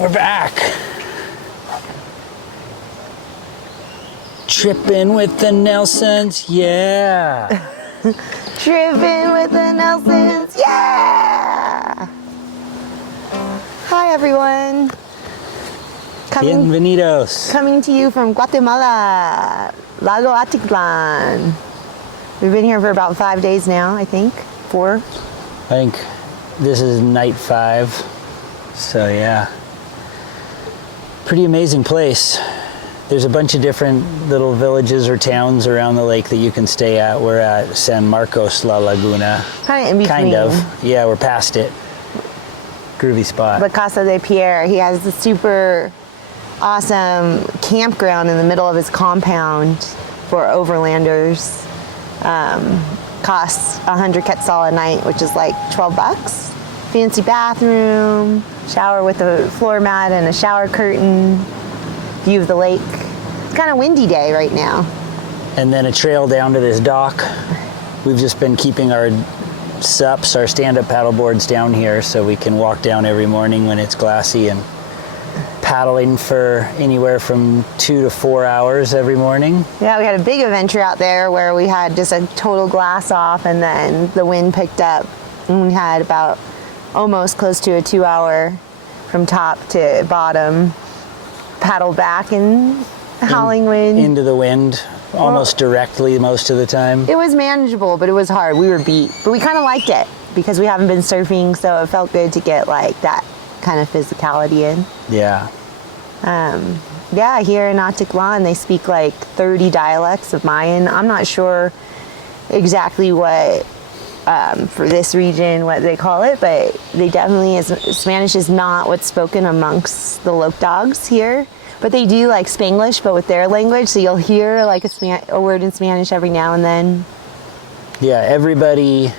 We're back. Tripping with the Nelsons, yeah. Tripping with the Nelsons, yeah. Hi everyone. Bienvenidos. Coming to you from Guatemala, Lago Atitlan. We've been here for about 5 days now, I think. 4. I think this is night 5. So yeah. Pretty amazing place. There's a bunch of different little villages or towns around the lake that you can stay at. We're at San Marcos La Laguna. Kind of in between. Kind of. Yeah, we're past it. Groovy spot. The Casa de Pierre. He has a super awesome campground in the middle of his compound for overlanders. Costs 100 quetzal a night, which is like $12. Fancy bathroom, shower with a floor mat and a shower curtain, view of the lake. It's kind of windy day right now. And then a trail down to this dock. We've just been keeping our SUPs, our stand-up paddle boards down here so we can walk down every morning when it's glassy and paddling for anywhere from 2 to 4 hours every morning. Yeah, we had a big adventure out there where we had just a total glass off and then the wind picked up and we had about almost close to a 2-hour from top to bottom paddle back in howling wind. Into the wind, almost directly most of the time. It was manageable, but it was hard. We were beat, but we kind of liked it because we haven't been surfing, so it felt good to get like that kind of physicality in. Yeah. Yeah, here in Atitlan, they speak like 30 dialects of Mayan. I'm not sure exactly what, for this region, what they call it, but they definitely, Spanish is not what's spoken amongst the Loke dogs here, but they do like Spanglish, but with their language, so you'll hear like a word in Spanish every now and then. Yeah, everybody,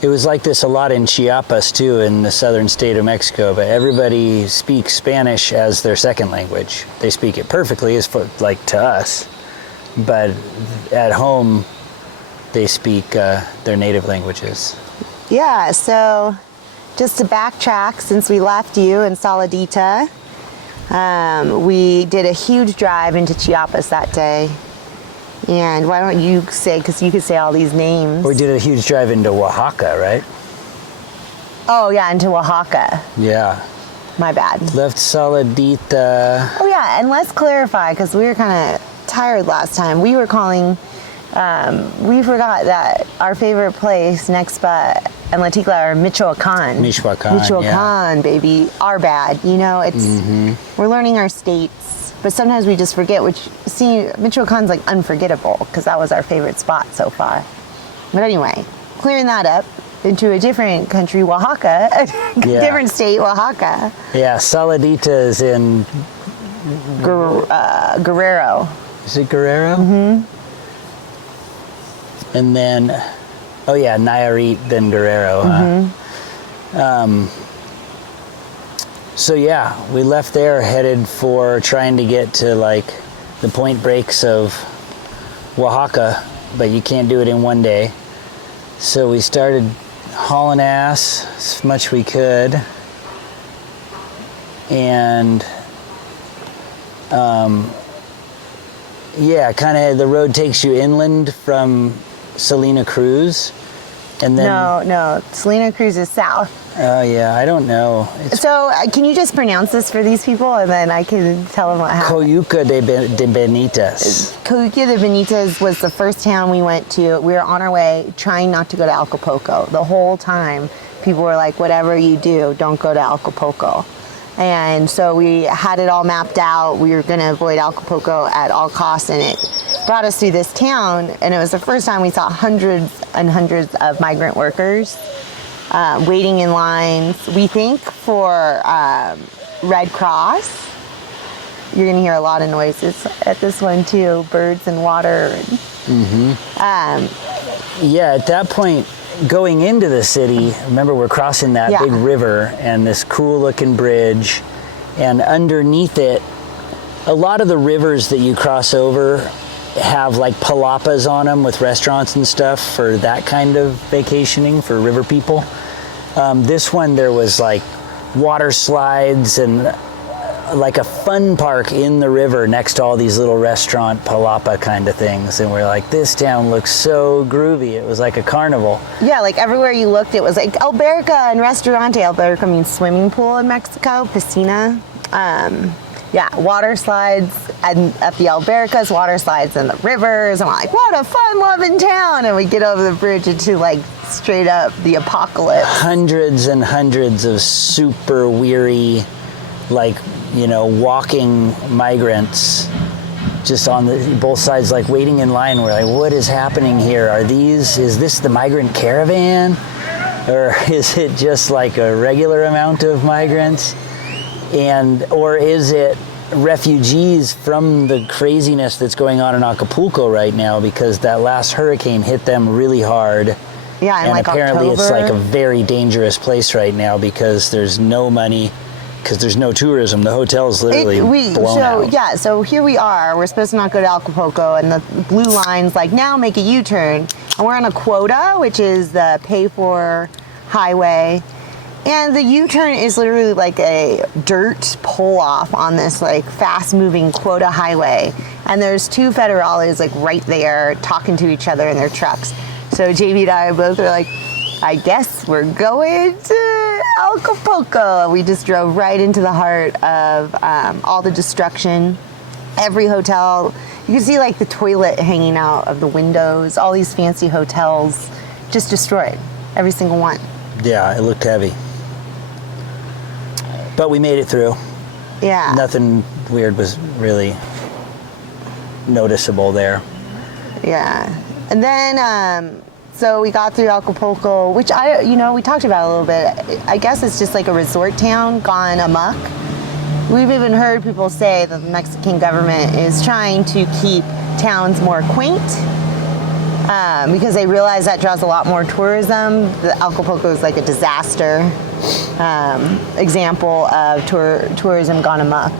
it was like this a lot in Chiapas too, in the southern state of Mexico, but everybody speaks Spanish as their second language. They speak it perfectly, as for, like to us, but at home, they speak their native languages. Yeah, so just to backtrack, since we left you in Saladita, we did a huge drive into Chiapas that day. And why don't you say, because you could say all these names. We did a huge drive into Oaxaca, right? Oh yeah, into Oaxaca. Yeah. My bad. Left Saladita. Oh yeah, and let's clarify, because we were kind of tired last time. We were calling, we forgot that our favorite place next but and La Ticla are Michoacan. Michoacan, yeah. Baby. Our bad. You know, it's, we're learning our states, but sometimes we just forget, Michoacan's like unforgettable, because that was our favorite spot so far. But anyway, clearing that up into a different country, Oaxaca, different state, Oaxaca. Yeah, Saladita is in Guerrero. Is it Guerrero? Mm-hmm. And then, oh yeah, Nayarit, then Guerrero. So yeah, we left there, headed for trying to get to like the point breaks of Oaxaca, but you can't do it in one day. So we started hauling ass as much we could, and yeah, kind of the road takes you inland from Salina Cruz, and then no, Salina Cruz is south. Oh yeah, I don't know. So can you just pronounce this for these people, and then I can tell them what happened? Coyuca de Benitez. Coyuca de Benitez was the first town we went to. We were on our way, trying not to go to Acapulco. The whole time, people were like, "Whatever you do, don't go to Acapulco." And so we had it all mapped out. We were going to avoid Acapulco at all costs, and it brought us through this town. And it was the first time we saw hundreds and hundreds of migrant workers waiting in lines, we think, for Red Cross. You're going to hear a lot of noises at this one too, birds and water. Yeah, at that point, going into the city, remember we're crossing that big river and this cool looking bridge, and underneath it, a lot of the rivers that you cross over have like palapas on them with restaurants and stuff for that kind of vacationing for river people. This one, there was like water slides and like a fun park in the river next to all these little restaurant palapa kind of things. And we're like, this town looks so groovy. It was like a carnival. Yeah, like everywhere you looked, it was like alberca and restaurante. Alberca means swimming pool in Mexico, piscina. Yeah, water slides and at the albercas, water slides in the rivers. And we're like, what a fun-loving town. And we get over the bridge into like straight up the apocalypse. Hundreds and hundreds of super weary, like, you know, walking migrants just on both sides, like waiting in line. We're like, what is happening here? Is this the migrant caravan? Or is it just like a regular amount of migrants? Or is it refugees from the craziness that's going on in Acapulco right now, because that last hurricane hit them really hard. Yeah, and like apparently October. It's like a very dangerous place right now because there's no money, because there's no tourism. The hotel's literally blown out. Yeah, so here we are. We're supposed to not go to Acapulco, and the blue line's like, now make a U-turn. And we're on a quota, which is the pay-for highway. And the U-turn is literally like a dirt pull-off on this like fast-moving quota highway. And there's two federales like right there talking to each other in their trucks. So JB and I both are like, I guess we're going to Acapulco. We just drove right into the heart of all the destruction. Every hotel, you can see like the toilet hanging out of the windows. All these fancy hotels just destroyed, every single one. Yeah, it looked heavy. But we made it through. Yeah. Nothing weird was really noticeable there. Yeah. And then, so we got through Acapulco, which we talked about a little bit. I guess it's just like a resort town gone amok. We've even heard people say that the Mexican government is trying to keep towns more quaint because they realize that draws a lot more tourism. The Acapulco is like a disaster example of tourism gone amok.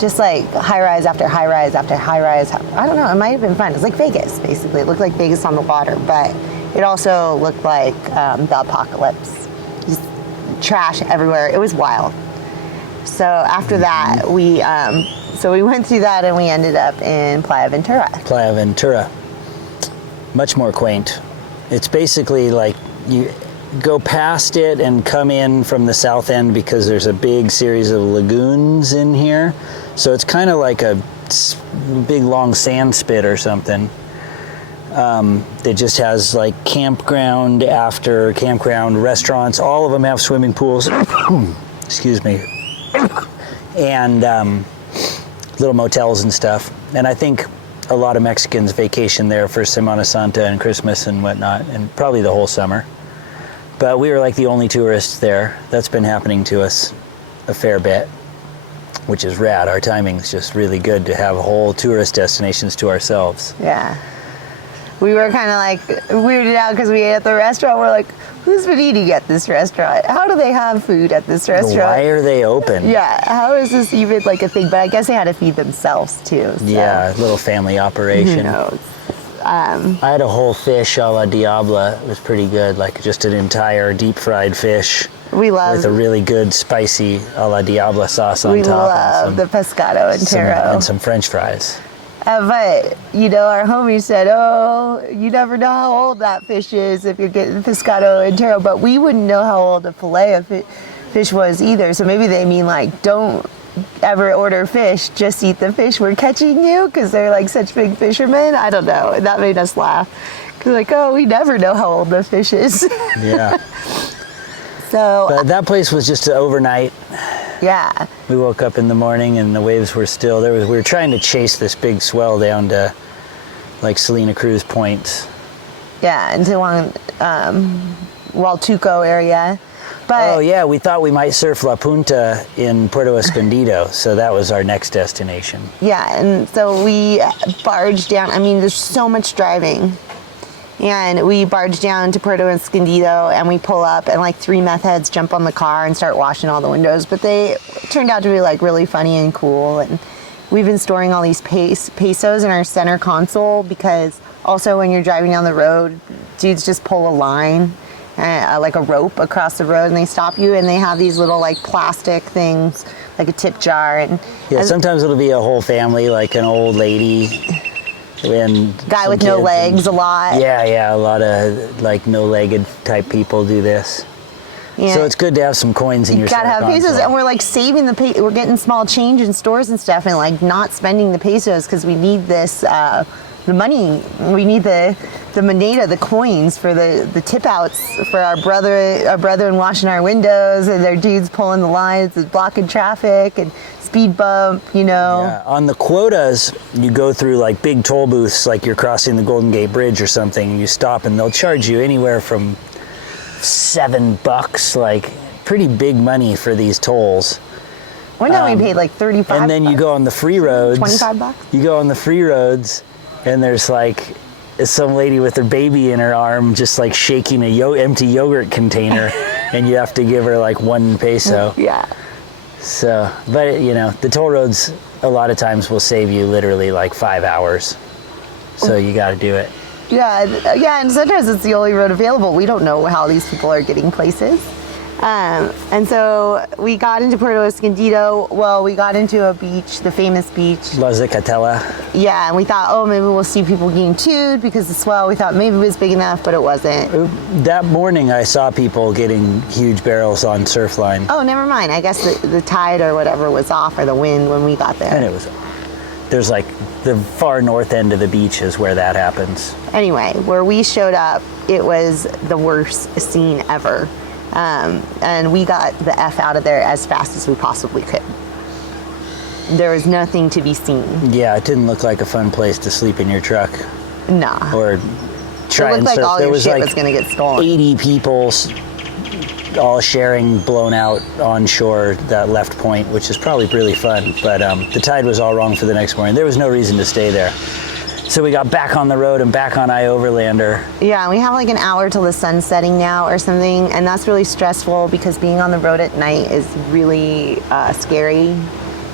Just like high rise after high rise after high rise. I don't know, it might have been fun. It's like Vegas, basically. It looked like Vegas on the water, but it also looked like the apocalypse. Just trash everywhere. It was wild. So after that, we went through that and we ended up in Playa Ventura. Playa Ventura. Much more quaint. It's basically like you go past it and come in from the south end because there's a big series of lagoons in here. So it's kind of like a big long sand spit or something. It just has like campground after campground, restaurants. All of them have swimming pools. Excuse me. And little motels and stuff. And I think a lot of Mexicans vacation there for Semana Santa and Christmas and whatnot, and probably the whole summer. But we were like the only tourists there. That's been happening to us a fair bit, which is rad. Our timing's just really good to have whole tourist destinations to ourselves. Yeah. We were kind of like weirded out because we ate at the restaurant. We're like, who's been eating at this restaurant? How do they have food at this restaurant? Why are they open? Yeah, how is this even like a thing? But I guess they had to feed themselves too. So. Yeah, little family operation. Who knows? I had a whole fish a la Diabla. It was pretty good, like just an entire deep fried fish. We love with a really good spicy a la Diabla sauce on top. We love the pescado entero. And some French fries. But, our homie said, oh, you never know how old that fish is if you're getting pescado entero. But we wouldn't know how old a fillet of fish was either. So maybe they mean like, don't ever order fish, just eat the fish we're catching you, because they're like such big fishermen. I don't know. That made us laugh. Because like, oh, we never know how old the fish is. Yeah. But that place was just overnight. Yeah. We woke up in the morning and the waves were still there. We were trying to chase this big swell down to like Salina Cruz Point. Yeah, into one Hualtuco area. But oh yeah, we thought we might surf La Punta in Puerto Escondido, so that was our next destination. Yeah, and so we barged down. I mean, there's so much driving. And we barge down to Puerto Escondido and we pull up and like 3 meth heads jump on the car and start washing all the windows. But they turned out to be like really funny and cool. And we've been storing all these pesos in our center console because also when you're driving down the road, dudes just pull a line like a rope across the road, and they stop you, and they have these little like plastic things, like a tip jar, and sometimes it'll be a whole family, like an old lady and guy with no legs a lot. Yeah, a lot of like no-legged type people do this. Yeah. So it's good to have some coins in your gotta have pesos, and we're like saving we're getting small change in stores and stuff, and like not spending the pesos because we need this the money. We need the moneda, the coins for the tip outs for our brethren washing our windows, and their dudes pulling the lines and blocking traffic and speed bump, you know. Yeah. On the quotas, you go through like big toll booths, like you're crossing the Golden Gate Bridge or something, and you stop and they'll charge you anywhere from $7, like pretty big money for these tolls. One time we paid like 35. And then you go on the free roads. $25. You go on the free roads, and there's like some lady with her baby in her arm, just like shaking a empty yogurt container, and you have to give her like 1 peso. Yeah. So, but you know, the toll roads a lot of times will save you literally like 5 hours. So you got to do it. Yeah, and sometimes it's the only road available. We don't know how these people are getting places. And so we got into Puerto Escondido. Well, we got into a beach, the famous beach. La Zicatela. Yeah, and we thought, oh, maybe we'll see people getting towed because the swell, we thought maybe it was big enough, but it wasn't. That morning I saw people getting huge barrels on Surfline. Oh, never mind. I guess the tide or whatever was off, or the wind when we got there. And there's like the far north end of the beach is where that happens. Anyway, where we showed up, it was the worst scene ever. And we got the F out of there as fast as we possibly could. There was nothing to be seen. Yeah, it didn't look like a fun place to sleep in your truck. Nah. Or try and surf. It looked like all there your was shit like was going to get stolen. 80 people all sharing blown out onshore that left point, which is probably really fun. But the tide was all wrong for the next morning. There was no reason to stay there. So we got back on the road and back on I-Overlander. Yeah, we have like an hour till the sun's setting now or something, and that's really stressful because being on the road at night is really scary.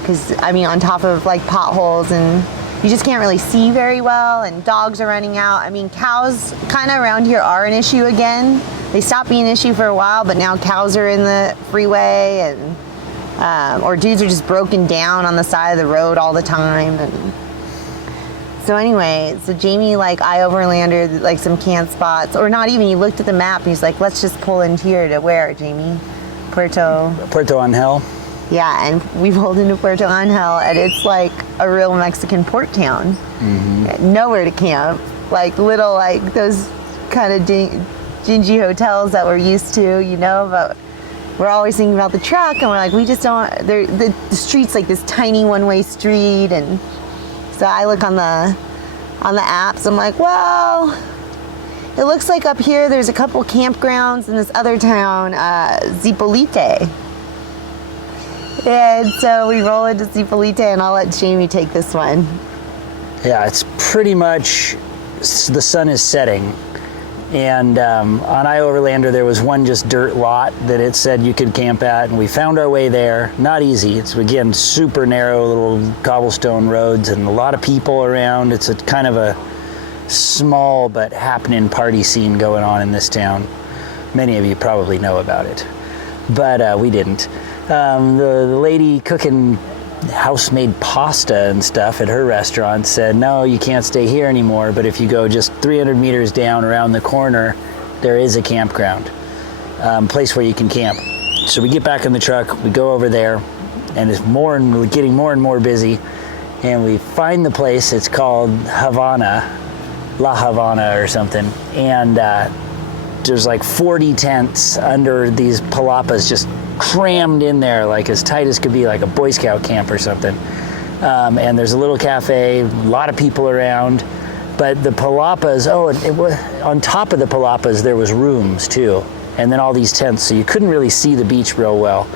Because, I mean, on top of like potholes, and you just can't really see very well, and dogs are running out. I mean, cows kind of around here are an issue again. They stopped being an issue for a while, but now cows are in the freeway, and or dudes are just broken down on the side of the road all the time. And so anyway, so Jamie, like, I-Overlandered like some camp spots, or not even, he looked at the map and he's like, let's just pull in here to where, Jamie? Puerto Angel. Yeah, and we pulled into Puerto Angel, and it's like a real Mexican port town. Mm-hmm. Nowhere to camp, like little, like those kind of dingy hotels that we're used to, you know, but we're always thinking about the truck, and we're like, we just don't, the street's like this tiny one-way street, and so I look on the apps. I'm like, well, it looks like up here there's a couple campgrounds in this other town, Zipolite. And so we roll into Zipolite, and I'll let Jamie take this one. Yeah, it's pretty much the sun is setting, and on I-Overlander there was one just dirt lot that it said you could camp at, and we found our way there. Not easy. It's, again, super narrow little cobblestone roads and a lot of people around. It's a kind of a small but happening party scene going on in this town. Many of you probably know about it, but we didn't. The lady cooking house-made pasta and stuff at her restaurant said, no, you can't stay here anymore, but if you go just 300 meters down around the corner, there is a campground, place where you can camp. So we get back in the truck, we go over there, and it's getting more and more busy, and we find the place. It's called La Havana or something, and there's like 40 tents under these palapas just crammed in there, like as tight as could be, like a Boy Scout camp or something. And there's a little cafe, a lot of people around, but the palapas, on top of the palapas there was rooms too, and then all these tents, so you couldn't really see the beach real well.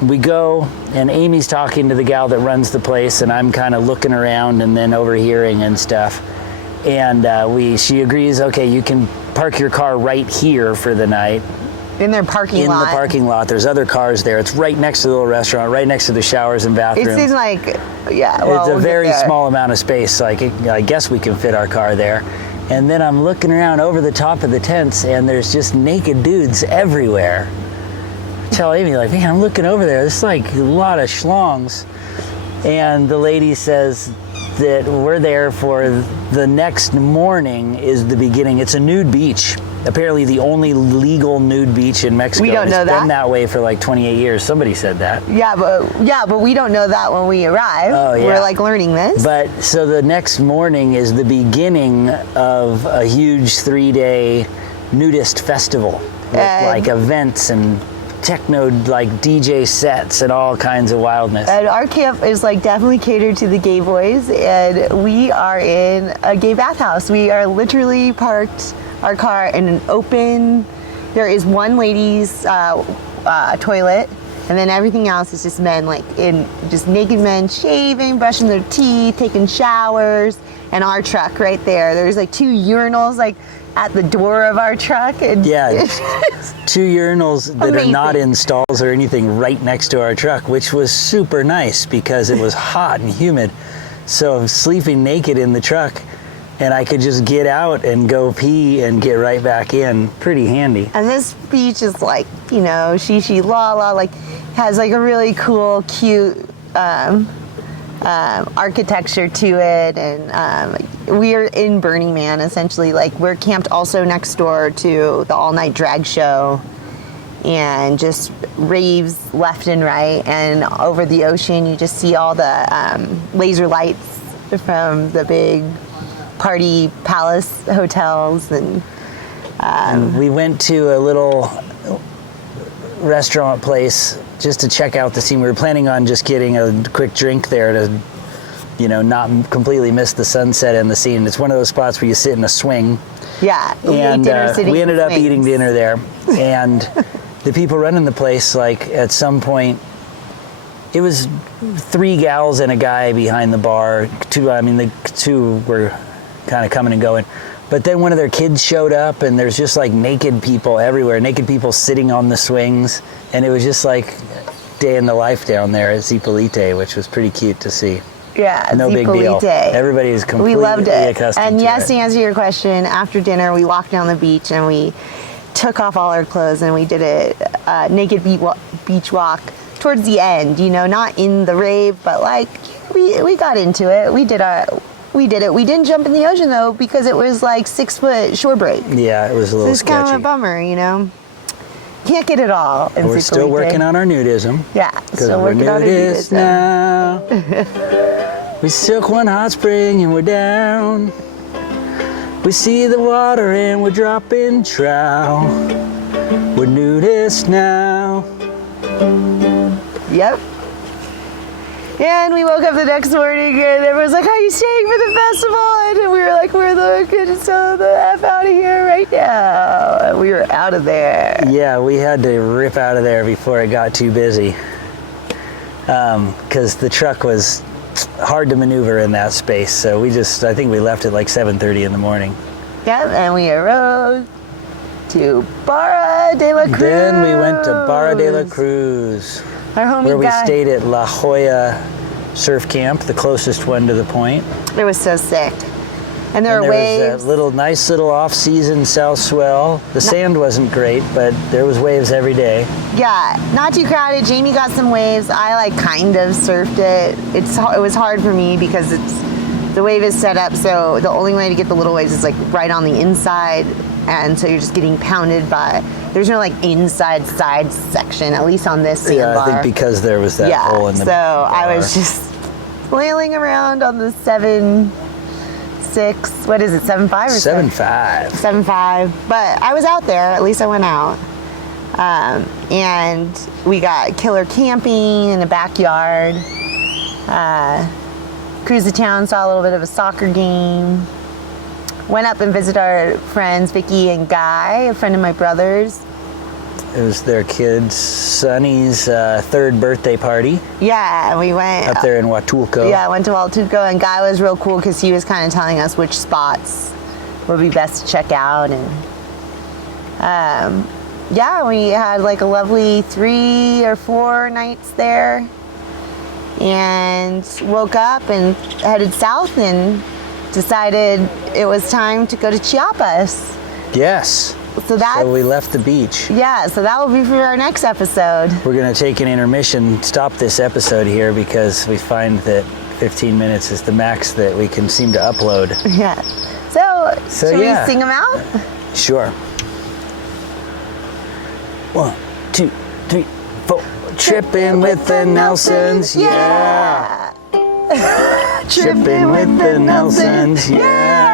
We go, and Amy's talking to the gal that runs the place, and I'm kind of looking around and then overhearing and stuff, and she agrees, okay, you can park your car right here for the night. In their parking lot. In the parking lot. There's other cars there. It's right next to the little restaurant, right next to the showers and bathrooms. It seems like, yeah. Well, it's a very small amount of space. Like, I guess we can fit our car there. And then I'm looking around over the top of the tents, and there's just naked dudes everywhere. I tell Amy, like, man, I'm looking over there. There's like a lot of schlongs. And the lady says that we're there for the next morning is the beginning. It's a nude beach. Apparently the only legal nude beach in Mexico. We don't know it's that. been that way for like 28 years. Somebody said that. Yeah, but we don't know that when we arrive. Oh, yeah. We're like learning this. But so the next morning is the beginning of a huge 3-day nudist festival with like events and techno like DJ sets and all kinds of wildness. And our camp is like definitely catered to the gay boys, and we are in a gay bathhouse. We are literally parked our car in an open, there is one ladies toilet, and then everything else is just men, like in just naked men shaving, brushing their teeth, taking showers. And our truck right there, there's like 2 urinals like at the door of our truck. And yeah, 2 urinals that Amazing. are not in stalls or anything right next to our truck, which was super nice because it was hot and humid. So I'm sleeping naked in the truck, and I could just get out and go pee and get right back in. Pretty handy. And this beach is like, you know, she la la, like has like a really cool, cute architecture to it. And we are in Burning Man, essentially. Like we're camped also next door to the all-night drag show, and just raves left and right. And over the ocean, you just see all the laser lights from the big party palace hotels. And we went to a little restaurant place just to check out the scene. We were planning on just getting a quick drink there to, you know, not completely miss the sunset and the scene. It's one of those spots where you sit in a swing. yeah, we ate And dinner sitting we ended in up swings. eating dinner there. And the people running the place, like at some point, it was 3 gals and a guy behind the bar. The 2 were kind of coming and going. But then one of their kids showed up, and there's just like naked people everywhere, naked people sitting on the swings. And it was just like day in the life down there at Zipolite, which was pretty cute to see. Yeah, No big deal. Zipolite. Everybody is completely We loved it. accustomed And to yes, it. to answer your question, after dinner we walked down the beach and we took off all our clothes and we did a naked beach walk towards the end. You know, not in the rave, but like we got into it. We did it. We didn't jump in the ocean though because it was like 6-foot shore break. Yeah, it was a little It's kind of a sketchy. bummer, you know. Can't get it all. In We're still Zipolite. working on our nudism. Yeah, Because still we're working on nudists it. now. We silk one hot spring and we're down. We see the water and we're dropping trout. We're nudists now. Yep. And we woke up the next morning and everyone's like, are you staying for the festival? And we were like, we're looking so the F out of here right now. And we were out of there. Yeah, we had to rip out of there before it got too busy. Because the truck was hard to maneuver in that space. So I think we left at like 7:30 in the morning. Yep, and we arose to Barra de la Cruz. Then we went to Barra de la Cruz, Our homie where we guy. stayed at La Jolla Surf Camp, the closest one to the point. It was so sick. And there And were there waves. was a nice little off-season south swell. The sand wasn't great, but there was waves every day. Yeah, not too crowded. Jamie got some waves. I like kind of surfed it. It was hard for me because the wave is set up so the only way to get the little waves is like right on the inside, and so you're just getting pounded by. There's no like inside side section, at least on this sandbar. I think because there was that hole in the so I bar. was just flailing around on the 7.6. What is it? 7.5 or 7.5. 7.5, but I was out there. At least I went out, and we got killer camping in the backyard. Cruised the town, saw a little bit of a soccer game. Went up and visited our friends Vicky and Guy, a friend of my brother's. It was their kid's Sonny's 3rd birthday party Yeah, we went up there in Huatulco. Yeah, I went to Huatulco, and Guy was real cool because he was kind of telling us which spots would be best to check out. And yeah, we had like a lovely 3 or 4 nights there, and woke up and headed south and decided it was time to go to Chiapas. Yes. So we left the beach. Yeah, so that will be for our next episode. We're going to take an intermission, stop this episode here because we find that 15 minutes is the max that we can seem to upload. Yeah. So should we sing them out? Sure. 1, 2, 3, 4. Tripping with the Nelsons, yeah. Tripping with the Nelsons, yeah.